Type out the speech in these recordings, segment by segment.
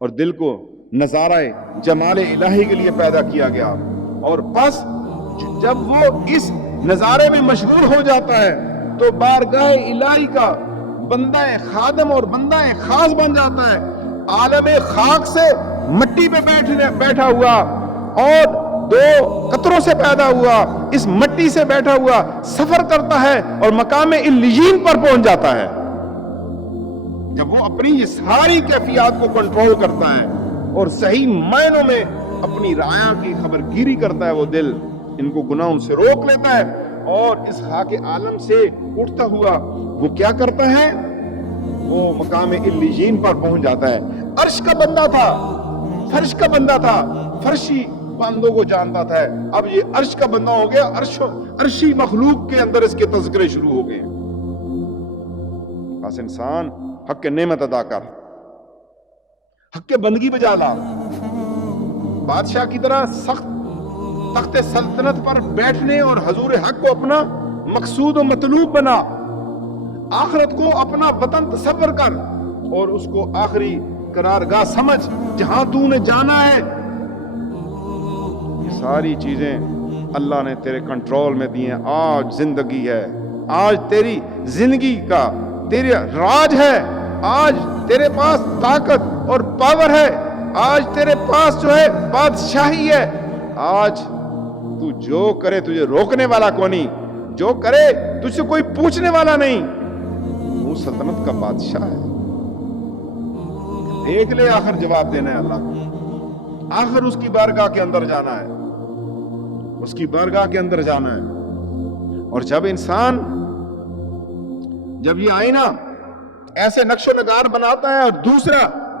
اور دل کو نظارہ جمال الہی کے لیے پیدا کیا گیا، اور بس جب وہ اس نظارے میں مشغول ہو جاتا ہے تو بارگاہ الہی کا بندہ خادم اور بندہ خاص بن جاتا ہے، عالم خاک سے مٹی پہ بیٹھا ہوا اور 2 قطروں سے پیدا ہوا، اس مٹی سے بیٹھا ہوا سفر کرتا ہے اور مقام علیین پر پہنچ جاتا ہے۔ جب وہ اپنی یہ ساری کیفیات کو کنٹرول کرتا ہے اور صحیح معنوں میں اپنی رعایا کی خبر گیری کرتا ہے، وہ دل ان کو گناہوں سے روک لیتا ہے اور اس خاک عالم سے اٹھتا ہوا وہ کیا کرتا ہے؟ وہ مقام علیین پر پہنچ جاتا ہے۔ عرش کا بندہ تھا، فرش کا بندہ تھا، فرشی بندوں کو جانتا تھا، اب یہ عرش کا بندہ ہو گیا، عرشی مخلوق کے اندر اس کے تذکرے شروع ہو گئے۔ بس انسان حق کے نعمت ادا کر، حق کے بندگی بجا لا، بادشاہ کی طرح سخت تخت سلطنت پر بیٹھنے اور حضور حق کو اپنا مقصود و مطلوب بنا، آخرت کو اپنا وطن تصور کر اور اس کو آخری قرارگاہ سمجھ جہاں تو نے جانا ہے۔ یہ ساری چیزیں اللہ نے تیرے کنٹرول میں دی ہیں۔ آج زندگی ہے، آج تیری زندگی کا تیری راج ہے، آج تیرے پاس طاقت اور پاور ہے، آج تیرے پاس جو ہے بادشاہی ہے، آج تو جو کرے تجھے روکنے والا کون نہیں، جو کرے تجھ سے کوئی پوچھنے والا نہیں، وہ سلطنت کا بادشاہ ہے۔ دیکھ لے، آخر جواب دینا ہے اللہ کو، آخر اس کی بارگاہ کے اندر جانا ہے، اس کی بارگاہ کے اندر جانا ہے۔ اور جب انسان جب یہ آئینہ ایسے نقش و نگار بناتا ہے اور دوسرا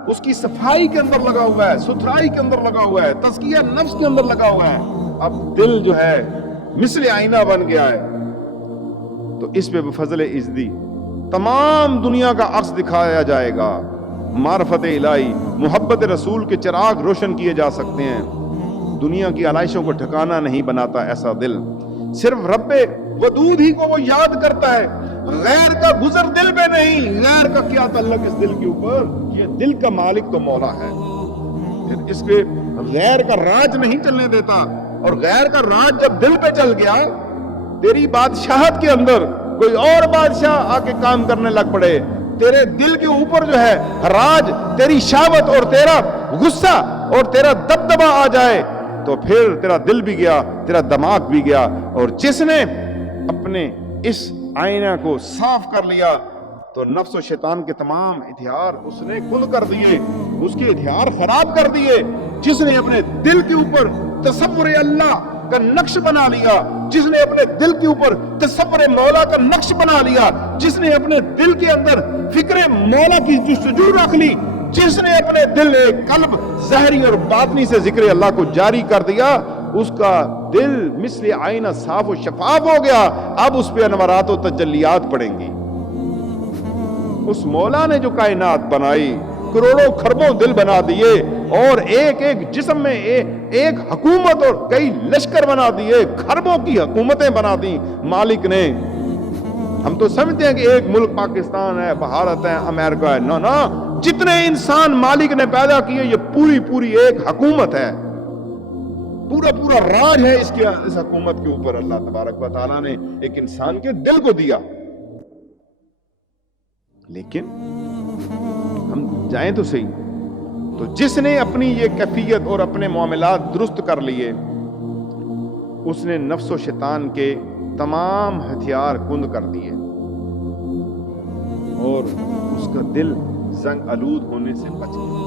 اس کی صفائی کے اندر لگا ہوا ہے، ستھرائی کے اندر لگا ہوا ہے، تزکیہ نفس کے اندر لگا ہوا ہے، اب دل جو ہے مثل آئینہ بن گیا ہے، تو اس پہ بفضل عزتی تمام دنیا کا عکس دکھایا جائے گا۔ معرفت الہی، محبت رسول کے چراغ روشن کیے جا سکتے ہیں۔ دنیا کی علائشوں کو ٹھکانہ نہیں بناتا ایسا دل، صرف رب ودود ہی کو وہ یاد کرتا ہے، غیر کا گزر دل پہ نہیں۔ غیر کا کیا تعلق اس دل کے اوپر؟ یہ دل کا مالک تو مولا ہے، پھر اس پہ غیر کا راج نہیں چلنے دیتا، اور غیر کا راج جب دل پہ چل گیا، تیری بادشاہت کے اندر کوئی اور بادشاہ آ کے کام کرنے لگ پڑے، تیرے دل کے اوپر جو ہے راج، تیری شہوت اور تیرا غصہ اور تیرا دبدبا آ جائے، تو پھر تیرا دل بھی گیا، تیرا دماغ بھی گیا۔ اور جس نے اپنے اس آئینہ کو صاف کر لیا تو نفس و شیطان کے تمام ہتھیار اس نے کھل کر دیے، اس کے ہتھیار خراب کر دیے۔ جس نے اپنے دل کے اوپر تصور اللہ کا نقش بنا لیا، جس نے اپنے دل کے اوپر تصور مولا کا نقش بنا لیا، جس نے اپنے دل کے اندر فکر مولا کی جستجو رکھ لی، جس نے اپنے دل قلب ظاہری اور باطنی سے ذکر اللہ کو جاری کر دیا، اس کا دل مثل آئینہ صاف و شفاف ہو گیا۔ اب اس پہ انوارات و تجلیات پڑیں گی۔ اس مولا نے جو کائنات بنائی، کروڑوں خربوں دل بنا دیے، اور ایک ایک جسم میں ایک حکومت اور کئی لشکر بنا دیے، خربوں کی حکومتیں بنا دی مالک نے۔ ہم تو سمجھتے ہیں کہ ایک ملک پاکستان ہے، بھارت ہے، امریکہ ہے، نہ نہ، جتنے انسان مالک نے پیدا کیے یہ پوری ایک حکومت ہے، پورا راج ہے اس حکومت کے اوپر۔ اللہ تبارک و تعالیٰ نے ایک انسان کے دل کو دیا، لیکن ہم جائیں تو صحیح، تو جس نے اپنی یہ کیفیت اور اپنے معاملات درست کر لیے، اس نے نفس و شیطان کے تمام ہتھیار کند کر دیے، اور اس کا دل زنگ آلود ہونے سے بچ گیا۔